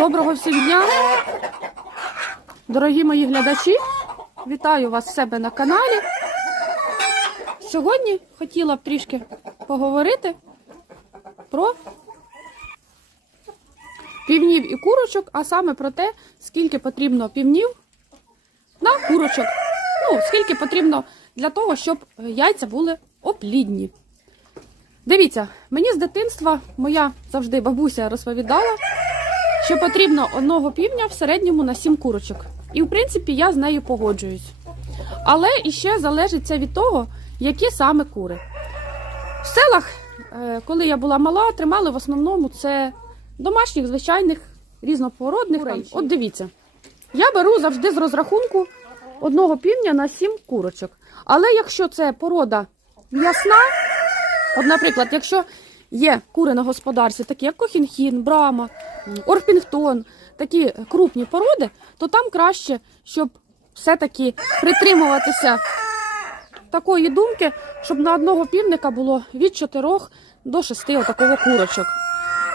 Доброго всім дня, дорогі мої глядачі. Вітаю вас в себе на каналі. Сьогодні хотіла б трішки поговорити про півнів і курочок, а саме про те, скільки потрібно півнів на курочок. Ну, скільки потрібно для того, щоб яйця були оплідні. Дивіться, мені з дитинства моя завжди бабуся розповідала, що потрібно одного півня в середньому на 7 курочок. І в принципі я з нею погоджуюсь. Але іще залежить це від того, які саме кури. В селах, е, коли я була мала, тримали в основному це домашніх, звичайних, різнопородних. Там. От дивіться, я беру завжди з розрахунку одного півня на 7 курочок. Але якщо це порода м'ясна, От, наприклад, якщо є кури на господарстві, такі як Кохінхін, Брама, Орпінгтон, такі крупні породи, то там краще, щоб все-таки притримуватися такої думки, щоб на одного півника було від 4 до 6 отакого курочок.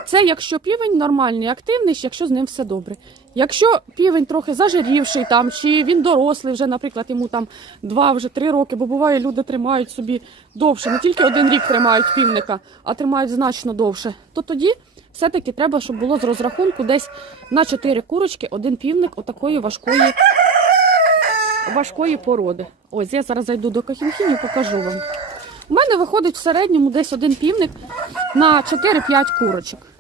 Це якщо півень нормальний, активний, якщо з ним все добре. Якщо півень трохи зажирівший там, чи він дорослий, вже, наприклад, йому там 2 вже 3 роки, бо буває, люди тримають собі довше, не тільки один рік тримають півника, а тримають значно довше, то тоді все-таки треба, щоб було з розрахунку десь на 4 курочки один півник отакої важкої, важкої породи. Ось я зараз зайду до кохінхінів, покажу вам. У мене виходить в середньому десь один півник на 4-5 курочок.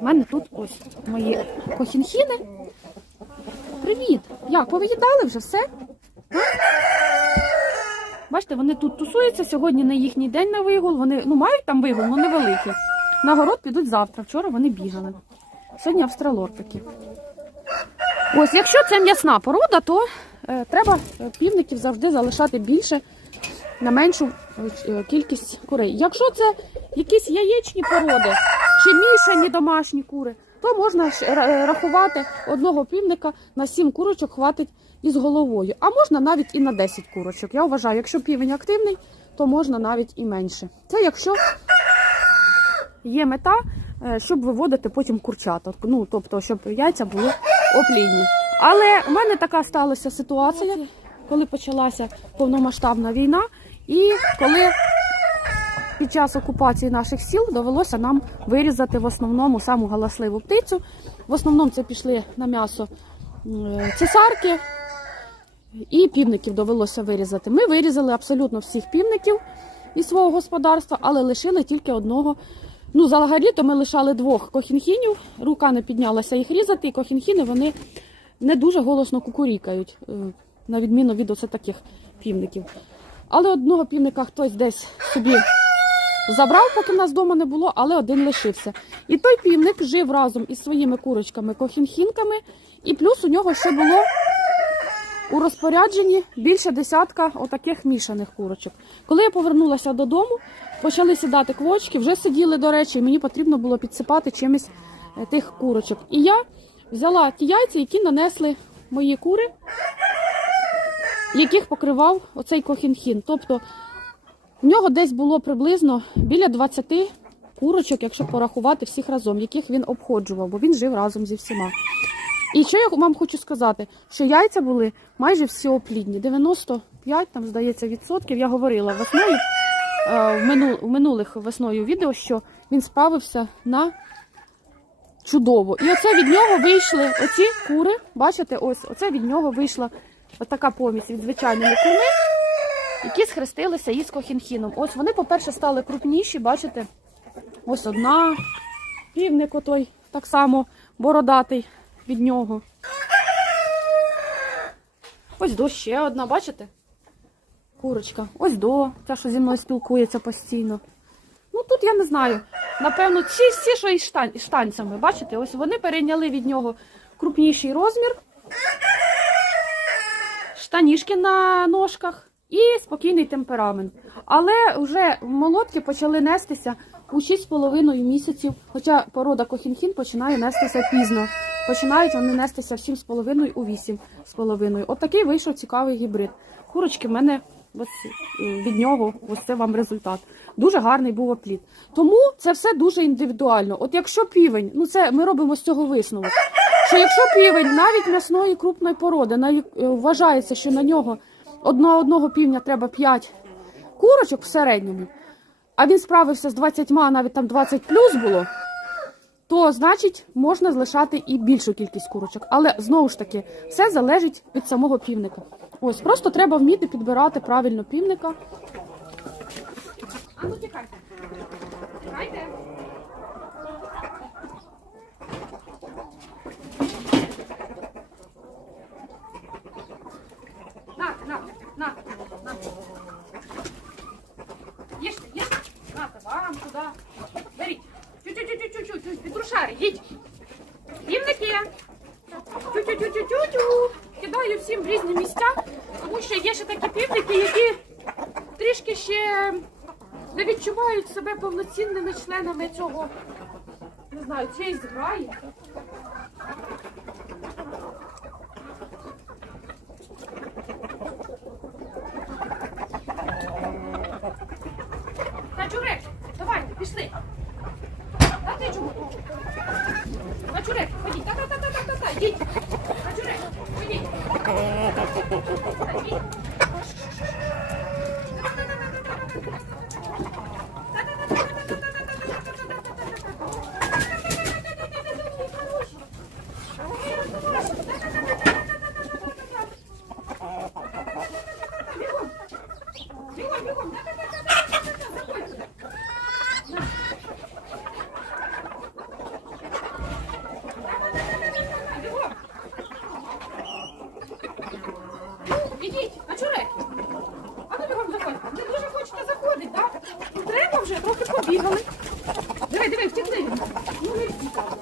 У мене тут ось мої кохінхіни. Привіт! Як, повиїдали вже все? Бачите, вони тут тусуються. Сьогодні не їхній день на вигул. Вони ну, мають там вигул, але невеликий. На город підуть завтра. Вчора вони бігали. Сьогодні австралортики. Ось, якщо це м'ясна порода, то е, треба е, півників завжди залишати більше на меншу е, кількість курей. Якщо це якісь яєчні породи чи мішані домашні кури, то можна рахувати одного півника на 7 курочок хватить із головою. А можна навіть і на 10 курочок. Я вважаю, якщо півень активний, то можна навіть і менше. Це якщо є мета, е, щоб виводити потім курчаток. Ну, тобто, щоб яйця були оплідні. Але у мене така сталася ситуація, коли почалася повномасштабна війна, і коли під час окупації наших сіл довелося нам вирізати в основному саму галасливу птицю. В основному це пішли на м'ясо цесарки і півників довелося вирізати. Ми вирізали абсолютно всіх півників із свого господарства, але лишили тільки одного. Ну, взагалі, то ми лишали двох кохінхінів, рука не піднялася їх різати, і кохінхіни вони не дуже голосно кукурікають, е, на відміну від оце таких півників. Але одного півника хтось десь собі забрав, поки нас вдома не було, але один лишився. І той півник жив разом із своїми курочками кохінхінками, і плюс у нього ще було у розпорядженні більше десятка отаких мішаних курочок. Коли я повернулася додому, почали сідати квочки, вже сиділи, до речі, і мені потрібно було підсипати чимось е, тих курочок. І я взяла ті яйця, які нанесли мої кури, яких покривав оцей кохінхін. Тобто в нього десь було приблизно біля 20 курочок, якщо порахувати всіх разом, яких він обходжував, бо він жив разом зі всіма. І що я вам хочу сказати, що яйця були майже всі оплідні. 95, там, здається, відсотків. Я говорила весною е, в, минулих весною відео, що він справився на чудово. І оце від нього вийшли оці кури. Бачите, ось оце від нього вийшла така помість від звичайної курми, які схрестилися із кохінхіном. Ось вони, по-перше, стали крупніші, бачите? Ось одна, півник отой, так само бородатий від нього. Ось до ще одна, бачите? Курочка. Ось до, та, що зі мною спілкується постійно. Ну тут я не знаю. Напевно, ці всі, що із штанцями, бачите, ось вони перейняли від нього крупніший розмір, штанішки на ножках і спокійний темперамент. Але вже молотки почали нестися у 6,5 місяців, хоча порода кохінхін починає нестися пізно. Починають вони нестися в 7,5 у 8,5. От такий вийшов цікавий гібрид. Курочки в мене е, від нього ось це вам результат. Дуже гарний був опліт. Тому це все дуже індивідуально. От якщо півень, ну це ми робимо з цього висновок. Що якщо півень навіть м'ясної крупної породи, е, вважається, що на нього одного одного півня треба 5 курочок в середньому, а він справився з 20, а навіть там 20 плюс було, то значить можна залишати і більшу кількість курочок. Але знову ж таки, все залежить від самого півника. Ось просто треба вміти підбирати правильно півника. А ну тікайте. Тікайте. Нате, нате, нате, нате. Їжте, їжте. Нате, вам туди. Беріть. Чу-чу-чу-чу-чу-чу. Петрушари, їдь. Півники. Тю-тю-тю-тю-тю-тю. Кидаю всім в різні місця, тому що є ще такі півники, які ще не відчувають себе повноцінними членами цього, не знаю, цієї зграї. Качурек, давайте, пішли. Та ти чому? Качурек, ходіть, та-та-та-та-та-та, йдіть. Качурек, ходіть. Йдіть. Бігом, бігом, бігом, заходьте. Бігом. Ідіть, а чуре? А ну бігом заходьте. Не дуже хочете заходити, так? Ну, Треба вже, трохи побігали. Диви, диви, втекли. Ну, не втікали.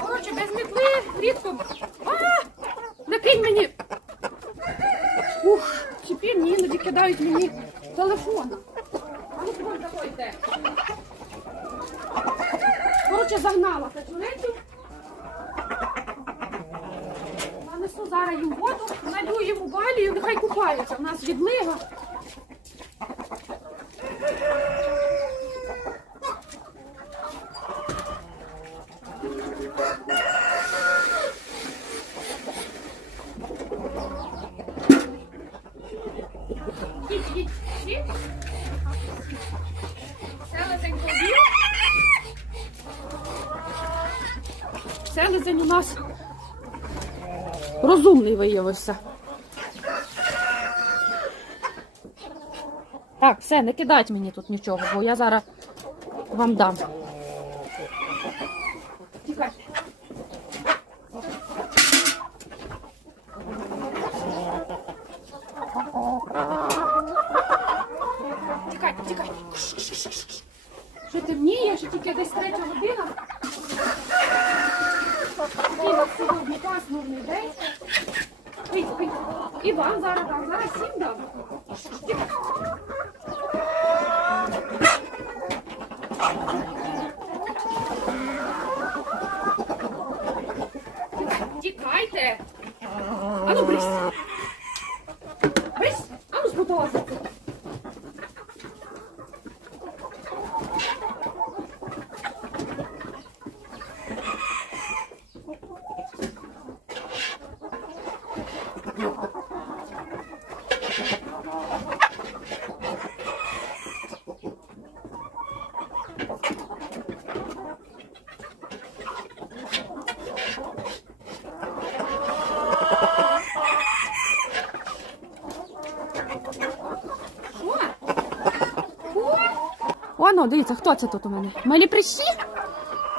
Коротше, без рідко. А! Накинь мені. Ух, ці півні іноді кидають мені телефон. А ну вон заходьте. Коротше, загнала качурецю. Нанесу зараз їм воду, налю їм балію, нехай купаються. У нас відлига. Селезень у нас розумний виявився. Так, все, не кидать мені тут нічого, бо я зараз вам дам. Тікай. Тікай. Що темніє, що тільки десь третя година. Такий нас сьогодні пасмурний день. Ой, ой. І вам зараз дам, зараз всім дам. Тікай. Тікайте. Ану, брись. Брись. Ану, спуталася. Що? О, ну, дивіться, хто це тут у мене? Малі прищі?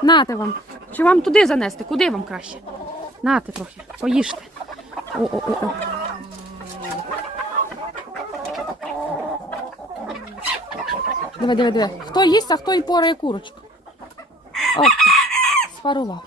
Нате вам. Чи вам туди занести? Куди вам краще? Нате трохи, поїжте. О-о-о. Диви, диви, диви. Хто їсть, а хто і порає курочку. Оп, спарував.